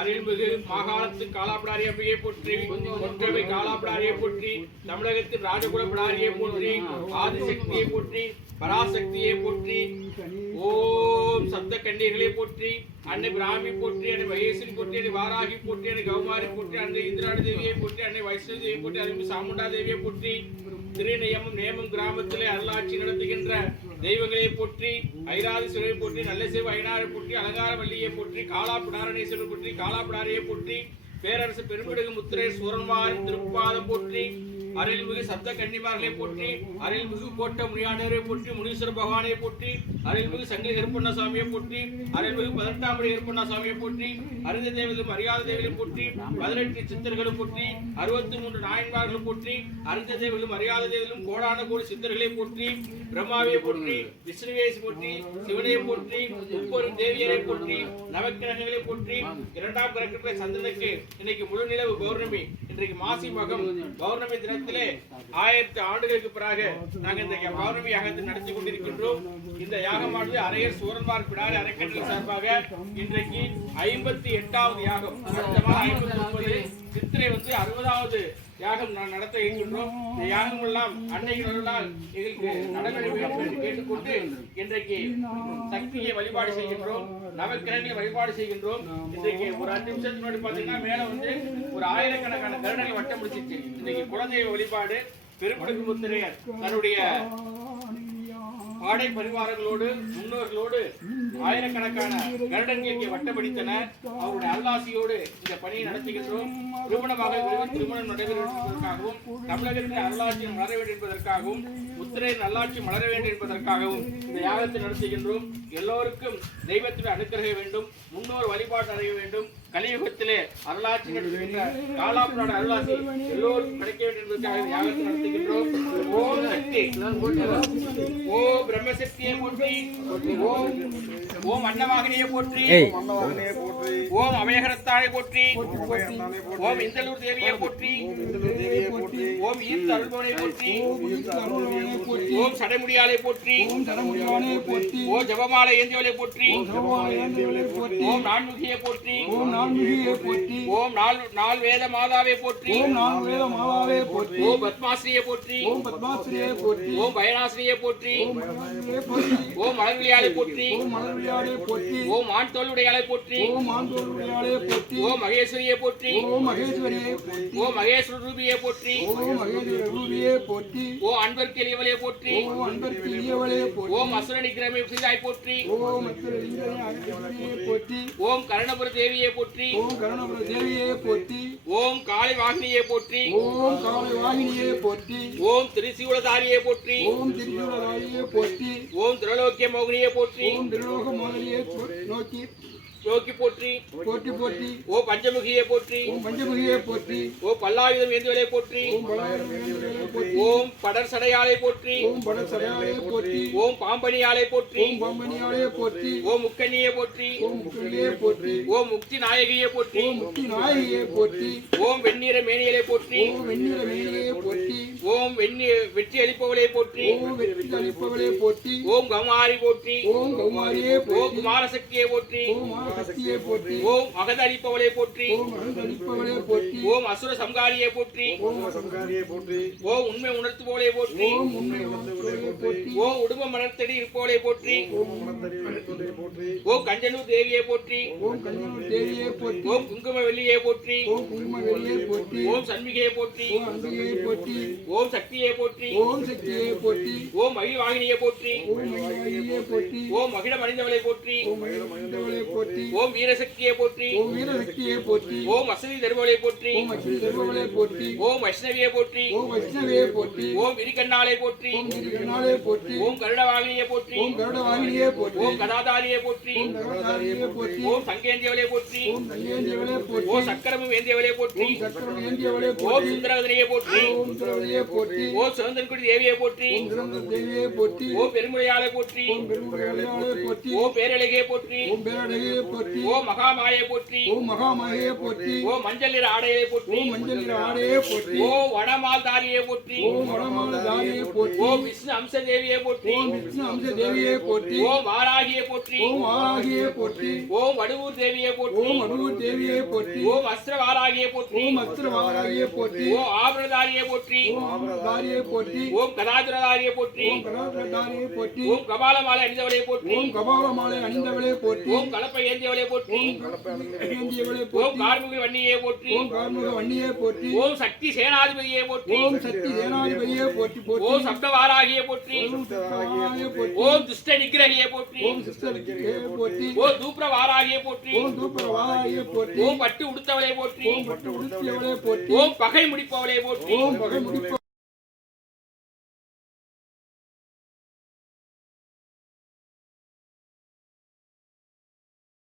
அருள்மிகு மாகாணத்து காலாப்படாரியை போற்றி, ஒன்றவை காலாப்படாரியை போற்றி, தமிழகத்தின் ராஜகுல பிடாரியை போற்றி, ஆதிசக்தியை போற்றி, பராசக்தியை போற்றி, ஓம் சப்த கன்னியர்களை போற்றி, அன்னை பிராமி போற்றி, அன்னை மகேஸ்வரி போற்றி, அன்னை வாராகி போற்றி, அன்னை கௌமாரி போற்றி, அன்னை இந்திராணி தேவியை போற்றி, அன்னை வைஷ்ணவி தேவியை போற்றி, அன்னை சாமுண்டா தேவியை போற்றி, திருநேமம் நேமம் கிராமத்திலே அருளாட்சி நடத்துகின்ற தெய்வங்களை போற்றி, ஐராதீஸ்வரரை போற்றி, நல்ல சிவ ஐநாரை போற்றி, அலங்கார வள்ளியை போற்றி, காலா பிடாரணேஸ்வரரை போற்றி, காலா பிடாரியை போற்றி, பேரரசு பெருமிடுகு முத்திரை சூரன்மாரி திருப்பாதம் போற்றி, அருள்மிகு சப்த கன்னிமார்களை போற்றி, அருள்மிகு கோட்ட முனியாண்டரை போற்றி, முனீஸ்வர பகவானை போற்றி, அருள்மிகு சங்கிலி கருப்பண்ண சாமியை போற்றி, அருள்மிகு 18ஆம் படி கருப்பண்ண சாமியை போற்றி, அருந்த தேவதை மரியாதை தேவதை போற்றி, 18 சித்தர்களை போற்றி, 63 நாயன்மார்களை போற்றி, அருந்த தேவதை மரியாதை தேவதையும் கோடான கோடி சித்தர்களை போற்றி, பிரம்மாவை போற்றி, விஷ்ணுவை போற்றி, சிவனை போற்றி, முப்பொரு தேவியரை போற்றி, நவக்கிரகங்களை போற்றி, 2ஆம் கிரகத்தை சந்திரனுக்கு இன்னைக்கு முழு நிலவு பௌர்ணமி, இன்றைக்கு மாசி மகம் பௌர்ணமி தினத்திலே 1000 ஆண்டுகளுக்கு பிறகு நாங்கள் இந்த பௌர்ணமி யாகத்தை நடத்தி கொண்டிருக்கின்றோம். இந்த யாகமானது அரையர் சூரன்மார் பிடாரி அறக்கட்டளை சார்பாக இன்றைக்கு 58வது யாகம். அடுத்த மாதம் 59 சித்திரை 60வது யாகம் நடத்த இருக்கின்றோம். இந்த யாகம் எல்லாம் அன்னைகளால் எங்களுக்கு நடைபெற வேண்டும் என்று கேட்டுக்கொண்டு இன்றைக்கு சக்தியை வழிபாடு செய்கின்றோம், நவக்கிரகங்களை வழிபாடு செய்கின்றோம். இன்றைக்கு ஒரு 5 நிமிஷத்துக்கு முன்னாடி பாத்தீங்கன்னா மேல ஒரு 1000கணக்கான கருடங்கள் வட்டம் முடிச்சிருச்சு. இன்னைக்கு குலதெய்வ வழிபாடு பெருமிடுகு முத்திரையர் தன்னுடைய ஆடை பரிவாரங்களோடு முன்னோர்களோடு 1000கணக்கான கருடங்களுக்கு வட்டமடித்தனர். அவருடைய அருளாசியோடு இந்த பணியை நடத்துகின்றோம். திருமணம் நடைபெறுவதற்காகவும் தமிழகத்தில் அருளாட்சி மலர வேண்டும் என்பதற்காகவும் முத்திரை நல்லாட்சி மலர வேண்டும் என்பதற்காகவும் இந்த யாகத்தை நடத்துகின்றோம். எல்லோருக்கும் தெய்வத்தின் அனுக்கிரகம் வேண்டும், முன்னோர் வழிபாடு அடைய வேண்டும். கலியுகத்திலே அருளாட்சி நடத்துகின்ற காலாப்புராட அருளாட்சி எல்லோருக்கும் கிடைக்க வேண்டும் என்பதற்காக யாகத்தை நடத்துகின்றோம். ஓம் சக்தி, ஓம் பிரம்மசக்தியை போற்றி, ஓம் அன்னவாகினியை போற்றி, ஓம் அமயகரத்தானை போற்றி, ஓம் இந்தலூர் தேவியை போற்றி, ஓம் ஈர்த்த அருள்பவனை போற்றி, ஓம் சடைமுடியாலை போற்றி, ஓம் ஜபமாலை ஏந்தியவளை போற்றி, ஓம் நான்முகியை போற்றி, ஓம் நால் வேத மாதாவை போற்றி, ஓம் பத்மாஸ்ரீயை போற்றி, ஓம் பயனாஸ்ரீயை போற்றி, ஓம் மலர்விழியாலை போற்றி, ஓம் ஆண் தோளுடையாலை போற்றி, ஓம் மகேஸ்வரியை போற்றி, ஓம் மகேஸ்வர ரூபியை போற்றி, ஓம் அன்பருக்கு எளியவளை போற்றி, ஓம் அசுர நிகிரமை சிதாய் போற்றி, ஓம் கருணபுர தேவியை போற்றி, ஓம் காளி வாகினியை போற்றி, ஓம் திரிசூலதாரியை போற்றி, ஓம் திரலோக்கிய மோகினியை போற்றி, நோக்கி போற்றி, ஓ பஞ்சமுகியை போற்றி, ஓ பல்லாயுதம் ஏந்துவலை போற்றி, ஓம் படர் சடையாலை போற்றி, ஓம் பாம்பனியாலை போற்றி, ஓம் முக்கண்ணியை போற்றி, ஓம் முக்தி நாயகியை போற்றி, ஓம் வெண்ணீர மேனியலை போற்றி, ஓம் வெற்றி அளிப்பவளை போற்றி, ஓம் கௌமாரி போற்றி, ஓம் குமாரசக்தியை போற்றி, ஓம் அகத அளிப்பவளை போற்றி, ஓம் அசுர சம்காரியை போற்றி, ஓம் உண்மை உணர்த்துபவளை போற்றி, ஓம் உடும மலர்த்தடி இருப்பவளை போற்றி, ஓம் கஞ்சனூர் தேவியை போற்றி, ஓம் குங்கும வெள்ளியை போற்றி, ஓம் சண்மிகையை போற்றி, ஓம் சக்தியை போற்றி, ஓம் மகிழ் வாகினியை போற்றி, ஓம் மகிழ மணிந்தவளை போற்றி, ஓம் வீரசக்தியை போற்றி, ஓம் வசதி தருபவளை போற்றி, ஓம் வைஷ்ணவியை போற்றி, ஓம் விரிகண்ணாலை போற்றி, ஓம் கருடவாகினியை போற்றி, ஓம் கதாதாரியை போற்றி, ஓம் சங்கேந்தியவளை போற்றி, ஓம் சக்கரமும் ஏந்தியவளை போற்றி, ஓம் சுந்தரவதனையை போற்றி, ஓம் சுதந்திரன்குடி தேவியை போற்றி, ஓம் பெருமுறையாளை போற்றி, ஓம் பேரழகியை போற்றி, போற்றி ஓம் மகாமாயை போற்றி ஓம் மகாமாயை போற்றி ஓம் மஞ்சள் நிற ஆடையை போற்றி ஓம் மஞ்சள் நிற ஆடையை போற்றி ஓம் வடமால் தாரியை போற்றி ஓம் வடமால தாரியை போற்றி ஓம் விஷ்ணு அம்ச தேவியை போற்றி ஓம் விஷ்ணு அம்ச தேவியை போற்றி ஓம் வாராகியை போற்றி ஓம் வாராகியை போற்றி ஓம் வடுவூர் தேவியை போற்றி ஓம் அடூர் தேவியை போற்றி ஓம் அஸ்திர வாராகியை போற்றி ஓம் அஸ்திர வாராகியை போற்றி ஓம் ஆபரணதாரியை போற்றி ஓம் ஆபரணதாரியை போற்றி ஓம் கதாதுரதாரியை போற்றி ஓம் கதாதாரியை போற்றி ஓம் கபால மாலை அணிந்தவளை போற்றி ஓம் கபால மாலை அணிந்தவளே போற்றி ஓம் கலப்பை ஏந்தியவளை போற்றி ஏந்தியவளே ஓம் போற்றி கார்முக வன்னியை போற்றி ஓம் கார்முக வன்னியை போற்றி ஓம் சக்தி சேனாதிபதியை போற்றி ஓம் சக்தி சேனாதிபதியை போற்றி போற்றி ஓம் சப்தவாராகியை போற்றி ஓம் சப்தவாராகியை போற்றி ஓம் துஷ்ட நிகிரகியை போற்றி ஓம் சிஸ்டரியை போற்றி ஓம் தூப்ர வாராகியை போற்றி ஓம் தூப்பர வாராகியை போற்றி ஓம் பட்டு உடுத்தவளை போற்றி ஓம் பட்டு உடுத்தியவளே போற்றி ஓம் பகை முடிப்பவளை போற்றி ஓம் பகை முடிப்ப